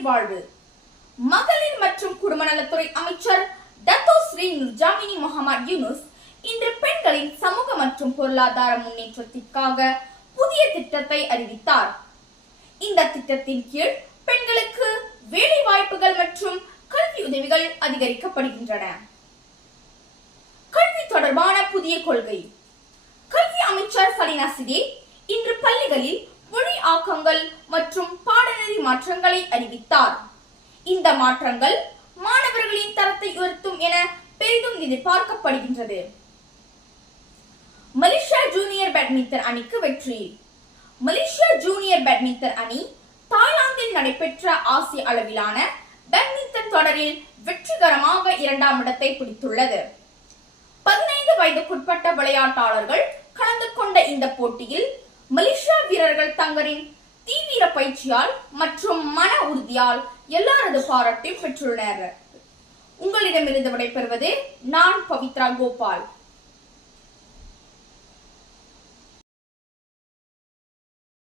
உயிர் வாழ்வு. மகளிர் மற்றும் குடும்ப நலத்துறை அமைச்சர் டத்தோ ஸ்ரீ நூர்ஜாமினி முகமது யூனுஸ் இன்று பெண்களின் சமூக மற்றும் பொருளாதார முன்னேற்றத்திற்காக புதிய திட்டத்தை அறிவித்தார். இந்த திட்டத்தின் கீழ் பெண்களுக்கு வேலை வாய்ப்புகள் மற்றும் கல்வி உதவிகள் அதிகரிக்கப்படுகின்றன. கல்வி தொடர்பான புதிய கொள்கை. கல்வி அமைச்சர் ஃபலினா சிதே இன்று பள்ளிகளில் மொழி ஆக்கங்கள் மற்றும் பாடநெறி மாற்றங்களை அறிவித்தார். இந்த மாற்றங்கள் மாணவர்களின் தரத்தை உயர்த்தும் என பெரிதும் எதிர்பார்க்கப்படுகின்றது. மலேசியா ஜூனியர் பேட்மிண்டன் அணிக்கு வெற்றி. மலேசியா ஜூனியர் பேட்மிண்டன் அணி தாய்லாந்தில் நடைபெற்ற ஆசிய அளவிலான பேட்மிண்டன் தொடரில் வெற்றிகரமாக 2ஆம் இடத்தை பிடித்துள்ளது. 15 வயதுக்குட்பட்ட விளையாட்டாளர்கள் கலந்து கொண்ட இந்த போட்டியில் மலேசியா வீரர்கள் தங்களின் தீவிர பயிற்சியால் மற்றும் மன உறுதியால் எல்லாரது பாராட்டையும் பெற்றுள்ளனர். உங்களிடமிருந்து விடைபெறுவது நான் பவித்ரா கோபால்.